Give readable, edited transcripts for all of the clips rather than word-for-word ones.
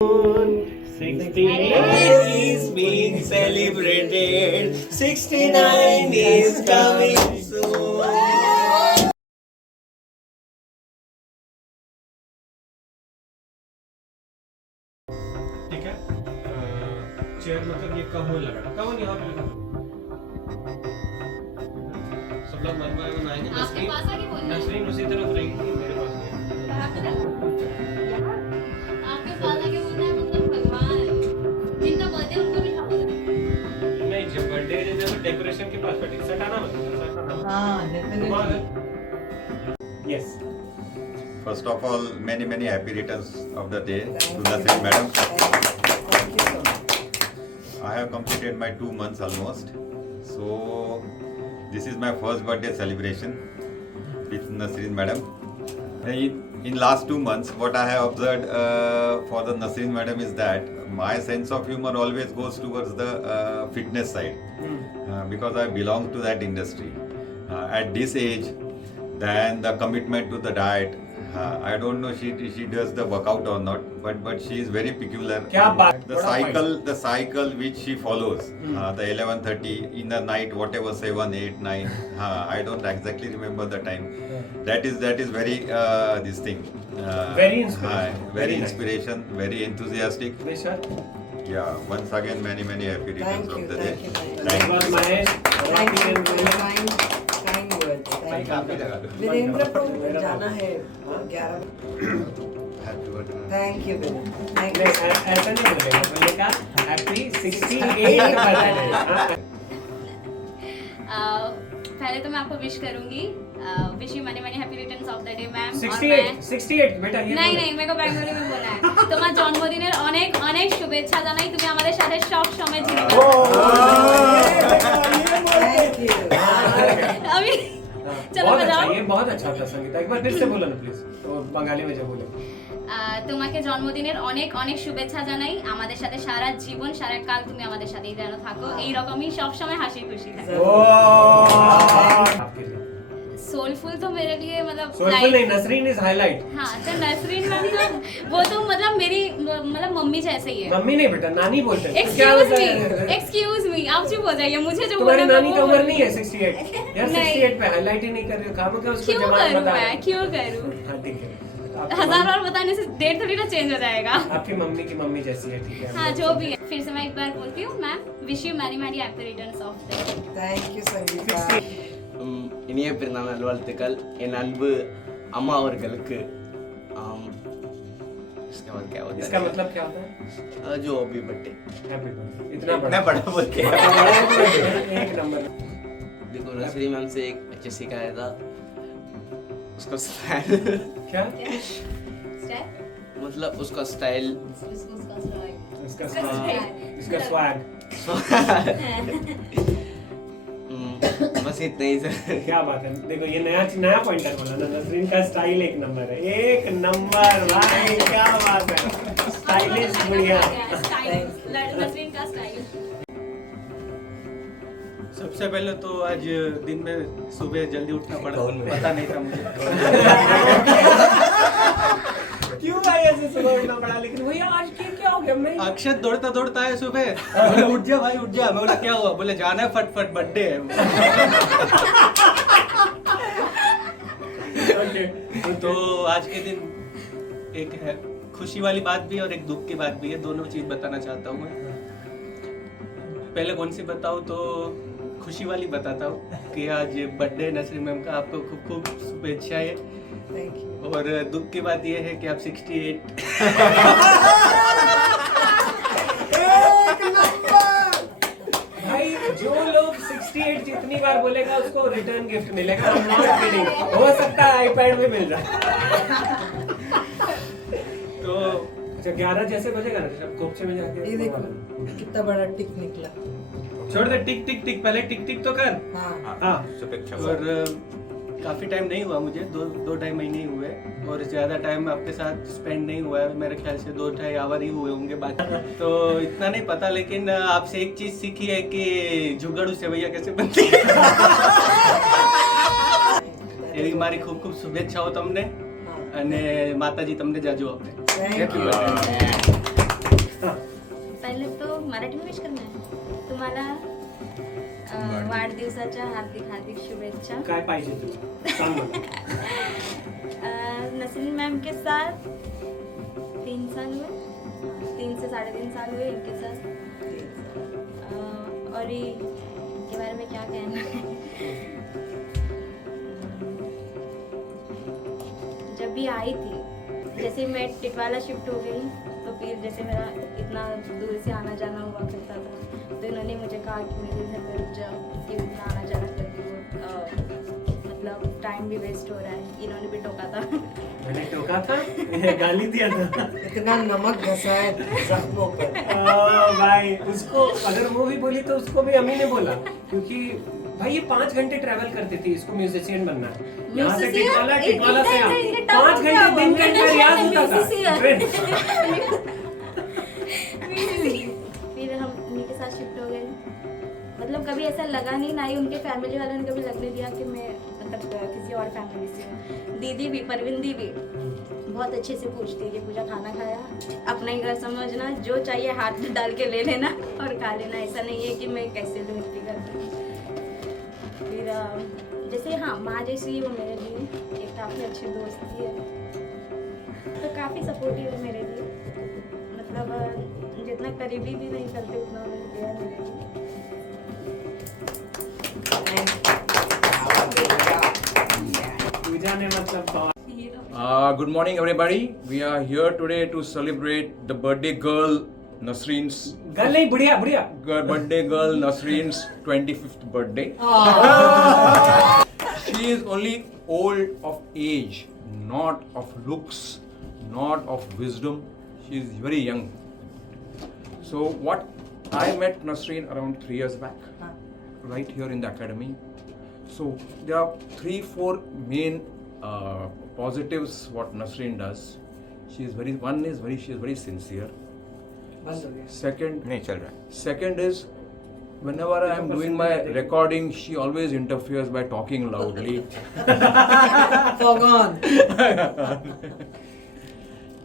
68 is being celebrated. 69 is coming soon. ठीक है, chair मतलब ये कम होने लगा, कम यहाँ पे लगा। सब लोग मन में बनाएंगे। आपके पास आके बोलना। नसरीन उसी तरफ रहेगी, मेरे पास नहीं। आपके पास आके बोलना है मतलब भगवान जिनका बर्थडे उनको भी खाओगे। नहीं, जब बर्थडे है जब डेकोरेशन के पास बैठे सटाना मत, सटाना। हाँ, definitely. Yes. First of all, many happy returns of the day to Nasreen madam. Thank you so much. I have completed my 2 months almost. So this is my first birthday celebration with Nasreen madam. In last 2 months, what I have observed for the Nasreen madam is that my sense of humor always goes towards the fitness side because I belong to that industry. At this age, then the commitment to the diet. I don't know she does the workout or not, but she is very peculiar. क्या बात? The cycle which she follows, the 11:30 in the night, whatever 7, 8, 9. I don't exactly remember the time. That is very this thing. Very inspiration. Very Very inspiration. Very enthusiastic. बेशक। Yeah. Once again, many happy returns Thank of you, the day. thank you, thank you. Thank you. Thank you for your kind words. Thank you. Virendra को जाना है 11. Thank you, Vinay. Thank you. ऐसा नहीं बोलेगा, बोलेगा happy 68 birthday. पहले तो मैं आपको विश करूंगी, wish you many happy returns of the day ma'am. 68 बेटा ये नहीं मेरे को बेंगली में बोला है। তোমার জন্মদিনের অনেক অনেক শুভেচ্ছা জানাই, তুমি আমাদের সাথে সব সময় ছিলে। Thank you. আমি चलो बहुत बजाओ। अच्छा, ये बहुत अच्छा था संगीता, एक बार फिर से बोलो ना प्लीज, तो बंगाली में जब बोलो। তোমাকে জন্মদিনের অনেক অনেক শুভেচ্ছা জানাই, আমাদের সাথে সারা জীবন সারা কাল তুমি আমাদের সাথেই যেন থাকো, এই রকমই সব সময় হাসি খুশি থাকো। आपके लिए सोलफुल तो मेरे लिए मतलब सोलफुल नहीं, नसरीन इज हाईलाइट। हाँ तो नसरीन मैम तो वो तो मतलब मेरी मतलब मम्मी जैसे ही है। मम्मी नहीं बेटा, नानी बोलते हैं। एक्सक्यूज मी आप चुप हो जाइए, मुझे जो तुम्हारी बोलना नानी का उम्र नहीं है 68 यार। नहीं। 68 पे हाईलाइट ही नहीं कर रहे हो, काम का उसको क्यों जवाब करूँ बता। मैं, क्यों करूँ? हाँ ठीक है, हजार बार बताने से डेट थोड़ी ना चेंज हो जाएगा। आपकी मम्मी की मम्मी जैसी है, ठीक है। हाँ जो भी है, फिर से मैं एक बार बोलती हूँ ma'am, wish you many happy returns of the day. Thank you, Sangeeta. இனிய பிறந்தநாள் நல்வாழ்த்துக்கள் என் அன்பு அம்மா அவர்களுக்கு। इसके बाद क्या होता है? इसका मतलब क्या होता है? जो अभी बर्थडे हैप्पी बर्थडे। इतना बड़ा बोल के एक नंबर। देखो नसरीन मैम से एक अच्छे सिखाया था उसका स्टाइल। क्या? मतलब उसका स्टाइल, इसका स्वैग। बस इतना ही सर। क्या बात है, देखो ये नया पॉइंटर बोला ना, नसरीन का स्टाइल एक नंबर है, एक नंबर भाई, क्या बात है, स्टाइलिश बढ़िया। नसरीन का स्टाइल। सबसे पहले तो आज दिन में सुबह जल्दी उठना पड़ा, पता नहीं था मुझे। क्यों भाई ऐसे सुबह उठना पड़ा? लेकिन भैया आज क्या हो गया? मैं अक्षत दौड़ता आया सुबह, बोले उठ जा भाई उठ जा। मैं बोला क्या हुआ? बोले जाना है फट बर्थडे है। तो आज के दिन एक है खुशी वाली बात भी और एक दुख की बात भी है, दोनों चीज बताना चाहता हूँ मैं। पहले कौन सी बताऊँ? तो खुशी वाली बताता हूँ कि आज बर्थडे नसरीन मैम का, आपको खूब खूब शुभेच्छाएं। Thank you. और दुख की बात यह है कि आप 68 भाई जो लोग 68 जितनी बार बोलेगा उसको रिटर्न गिफ्ट मिलेगा। I'm not kidding. हो सकता है आईपैड में मिल जाए। तो अच्छा 11 जैसे बजेगा ना जब कोपचे में जाके ये देखो कितना बड़ा टिक निकला। छोड़ दे, टिक टिक टिक, पहले टिक टिक तो कर। हाँ। हाँ। और काफी टाइम नहीं हुआ मुझे, 2-2.5 महीने ही हुए, और ज्यादा टाइम आपके साथ स्पेंड नहीं हुआ है, मेरे ख्याल से 2-2.5 आवर ही हुए होंगे बात। तो इतना नहीं पता, लेकिन आपसे एक चीज सीखी है कि जुगाड़ू सेवैया कैसे बनती है। એવી મારી ખૂબ ખૂબ શુભેચ્છાઓ તમને, અને માતાજી તમને જાજો આપે. Thank you. मराठी विश करना आहे तुम्हाला वाढदिवसाच्या हार्दिक हार्दिक शुभेच्छा. काय पाहिजे तुला सांग मला. नसरीन मैम के साथ 3 साल हुए, 3 से 3.5 साल हुए इनके साथ. और ये के बारे में क्या कहना है. जब भी आई थी, जैसे मैं टिटवाला शिफ्ट हो गई तो फिर जैसे मेरा इतना दूर से आना जाना हुआ करता था तो इन्होंने मुझे कहा कि मेरे घर पे रुक जाओ, कि इतना आना जाना करके वो मतलब टाइम भी वेस्ट हो रहा है. इन्होंने भी टोका था. मैंने टोका था, गाली दिया था. इतना नमक घसा है जख्मों पर. भाई उसको अगर वो भी बोली तो उसको भी अम्मी ने बोला, क्योंकि भाई ये 5 घंटे ट्रैवल करती थी, इसको म्यूजिशियन बनना है. यहाँ से टिटवाला, टिटवाला से यहाँ 5 घंटे दिन का इनका रियाज होता था. फिर हम उन्हीं के साथ शिफ्ट हो गए. मतलब कभी ऐसा लगा नहीं, ना ही उनके फैमिली वालों ने कभी लगने दिया कि मैं मतलब किसी और फैमिली से हूँ. दीदी भी, परविंदी भी बहुत अच्छे से पूछती है कि पूजा खाना खाया, अपना ही घर समझना, जो चाहिए हाथ में डाल के ले लेना और खा लेना. ऐसा नहीं है कि मैं कैसे लूँ इसके घर पर. फिर जैसे हाँ माँ जैसी वो मेरे लिए एक काफ़ी अच्छी दोस्त भी है, तो काफ़ी सपोर्टिव है मेरे लिए. मतलब जितना करीबी भी नहीं करते उतना उन्होंने किया है मेरे लिए. पूजा ने मतलब बहुत Good morning, everybody. We are here today to celebrate the birthday girl Nasreen's गल नहीं, बुढ़िया बुढ़िया. birthday girl Nasreen's 25th birthday. She is only old of age, not of looks, not of wisdom. She is very young. So what I met Nasreen around 3 years back, right here in the academy. So there are 3-4 main positives what Nasreen does. She is very sincere. Second is whenever I am doing my recording, she always interferes by talking loudly. Forgone.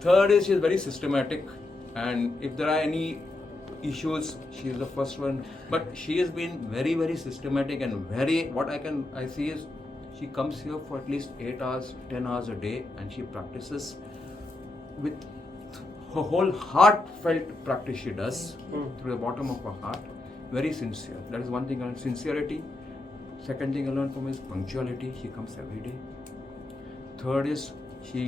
Third is she is very systematic, and if there are any issues, she is the first one. But she has been very systematic and what I see is she comes here for at least 8 hours, 10 hours a day, and she practices with her whole heartfelt practice. She does through the bottom of her heart. Very sincere. That is one thing I learned, sincerity. Second thing I learned from her is punctuality. She comes every day. Third is she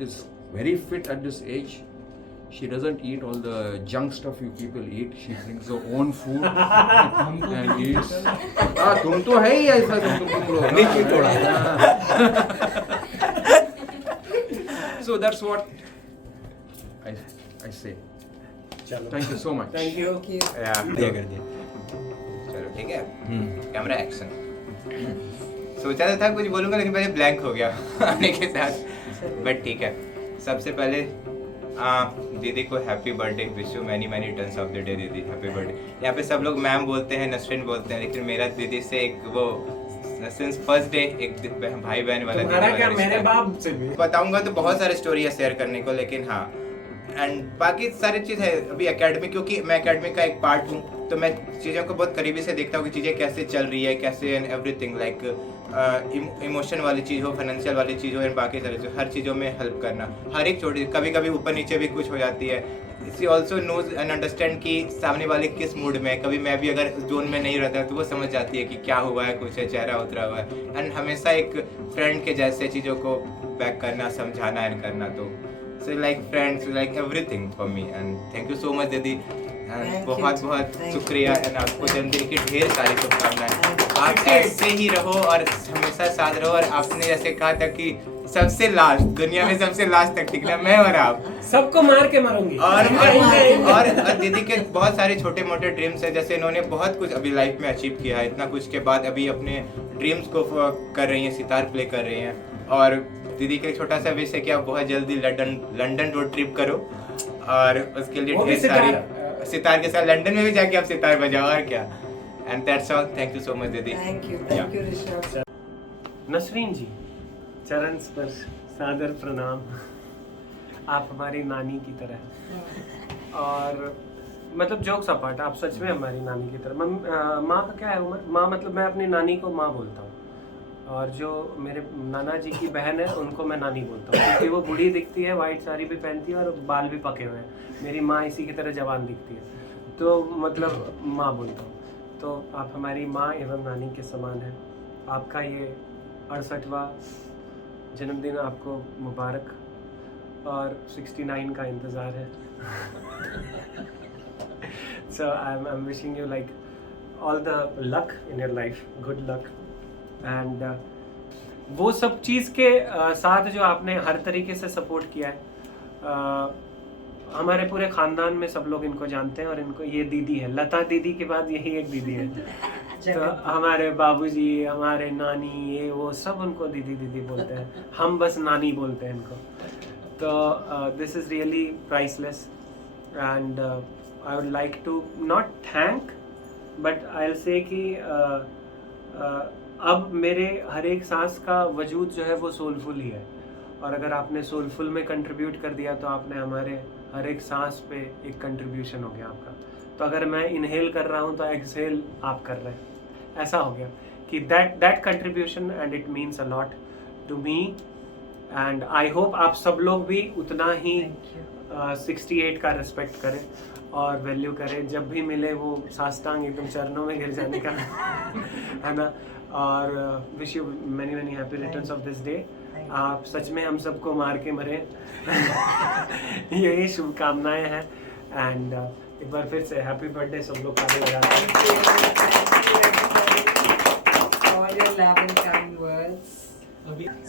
is very fit at this age. She doesn't eat all the junk stuff you people eat. She brings her own food and eats. तुम तो है ही ऐसा तुम लोग. So that's what I say. चलो. Thank you so much. Thank you. चलो ठीक है. Camera action. सोचा तो था कुछ बोलूंगा लेकिन पहले ब्लैंक हो गया आने के साथ. बट ठीक है. सबसे पहले दीदी को happy birthday. Wish you many turns of the day दीदी. Happy birthday. यहाँ पे सब लोग मैम बोलते हैं, नसरीन बोलते हैं, लेकिन मेरा दीदी से एक वो सिंस फर्स्ट डे एक भाई बहन वाला तुम्हारा क्या मेरे बाप से भी बताऊंगा तो बहुत सारी स्टोरी है शेयर करने को. लेकिन हाँ एंड बाकी सारी चीज़ है अभी एकेडमी, क्योंकि मैं एकेडमी का एक पार्ट हूँ तो मैं चीज़ों को बहुत करीबी से देखता हूँ कि चीज़ें कैसे चल रही है, कैसे एंड एवरीथिंग लाइक इमोशन वाली चीज़ हो, फाइनेंशियल वाली चीज़ हो एंड बाकी सारी चीज़, हर चीज़ों में हेल्प करना. हर एक छोटी कभी कभी ऊपर नीचे भी कुछ हो जाती है. She also knows and understand कि सामने वाले किस मूड में. कभी मैं भी अगर जोन में नहीं रहता तो वो समझ जाती है कि क्या हुआ है, कुछ है, चेहरा उतरा हुआ है. एंड हमेशा एक फ्रेंड के जैसे चीज़ों को बैक करना, समझाना एंड करना. तो so like friends like everything for me. And thank you so much दीदी. बहुत बहुत शुक्रिया एंड आपको जन्मदिन की ढेर सारी शुभकामनाएं. आप ऐसे ही रहो और हमेशा साथ रहो. और आपने जैसे कहा था कि सबसे लास्ट दुनिया में सबसे लास्ट तक टिकना मैं और आप. सबको मार के मारूंगी. और दीदी के बहुत सारे छोटे मोटे ड्रीम्स है. जैसे इन्होंने बहुत कुछ अभी लाइफ में अचीव किया है. इतना कुछ के बाद अभी अपने ड्रीम्स को कर रही हैं, सितार प्ले कर रही हैं. और दीदी के छोटा सा विश है कि आप बहुत जल्दी लंदन रोड ट्रिप करो और उसके लिए ढेर सारी सितार के साथ लंदन में भी जाके आप सितार बजाओ. और क्या. And that's all. Thank you so much दीदी. Thank you Rishabh. नसरीन जी, चरण स्पर्श, सादर प्रणाम. आप हमारी नानी की तरह. और मतलब जोक्स अपार्ट, आप सच में हमारी नानी की तरह। माँ का क्या है उम्र, माँ मतलब मैं अपनी नानी को माँ बोलता हूँ, और जो मेरे नाना जी की बहन है उनको मैं नानी बोलता हूँ, क्योंकि वो बूढ़ी दिखती है, वाइट साड़ी भी पहनती है और बाल भी पके हुए हैं। मेरी माँ इसी की तरह जवान दिखती है, तो मतलब माँ बोलता हूँ। तो आप हमारी माँ एवं नानी के समान हैं। आपका ये 68वां जन्मदिन आपको मुबारक, और 69 का इंतज़ार है। So I'm wishing you like all the luck in your life, good luck, and वो सब चीज़ के साथ जो आपने हर तरीके से सपोर्ट किया है, हमारे पूरे ख़ानदान में सब लोग इनको जानते हैं, और इनको ये दीदी है, लता दीदी के बाद यही एक दीदी है। तो हमारे बाबूजी, हमारे नानी, ये वो सब उनको दीदी दीदी बोलते हैं, हम बस नानी बोलते हैं इनको। तो this is really priceless, and I would like to not thank, but I'll say कि अब मेरे हर एक सांस का वजूद जो है वो सोलफुल ही है, और अगर आपने सोलफुल में कंट्रीब्यूट कर दिया तो आपने हमारे हर एक सांस पे एक कंट्रीब्यूशन हो गया आपका। तो अगर मैं इनहेल कर रहा हूँ तो एक्सहेल आप कर रहे हैं, ऐसा हो गया कि that contribution, and it means a lot to me, and I hope आप सब लोग भी उतना ही 68 का रिस्पेक्ट करें और वैल्यू करें। जब भी मिले वो साष्टांग एकदम चरणों में गिर जाने का है ना। और wish you many many happy returns of this day. आप सच में हम सबको मार के मरे यही शुभकामनाएं हैं, एंड एक बार फिर से हैप्पी बर्थडे सब लोग ताली लगाते हैं।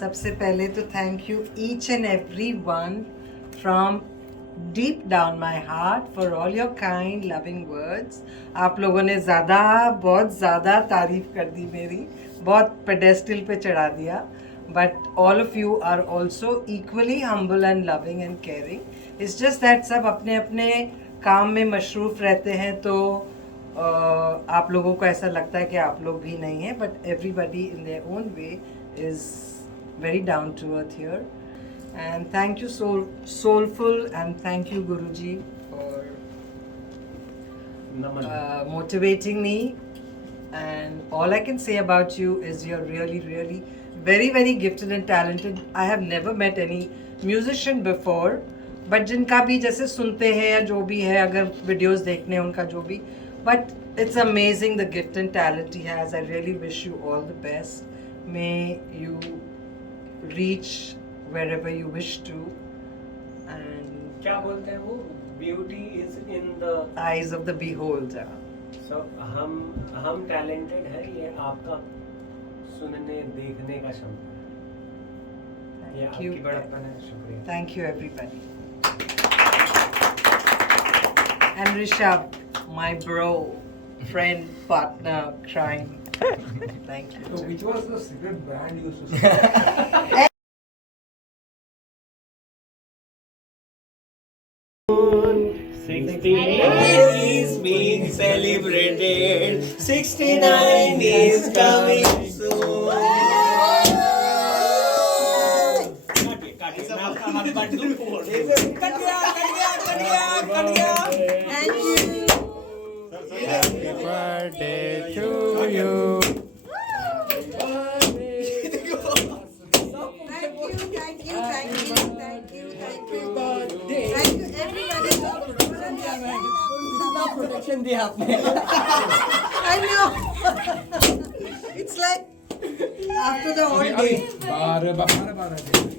सबसे पहले तो thank you each and every one from deep down my heart for all your kind loving words. आप लोगों ने बहुत ज़्यादा तारीफ कर दी मेरी, बहुत पेडेस्टल पे चढ़ा दिया, but all of you are also equally humble and loving and caring. It's just that सब अपने अपने काम में मशरूफ़ रहते हैं, तो आप लोगों को ऐसा लगता है कि आप लोग भी नहीं हैं, but everybody in their own way is very down to earth here. And thank you Soulful, and thank you Guruji for motivating me. And all I can say about you is you're really really very very gifted and talented. I have never met any musician before, but जिनका भी जैसे सुनते हैं या जो भी है, अगर videos देखने हैं उनका जो भी, but it's amazing the gift and talent he has. I really wish you all the best. May you reach wherever you wish to, and क्या बोलते हैं वो, beauty is in the eyes of the beholder. So हम talented हैं, ये आपका सुनने देखने का क्षमता है, ये आपकी बड़प्पन है। शुक्रिया। Thank you everybody. And Rishabh, my bro, friend, partner, crime. Thank you. So which was the cigarette brand you used to smoke? 68 is being celebrated, 69 is coming soon. Happy birthday to you. Protection दिया आपने। I know. It's like after the whole day. बारह चल।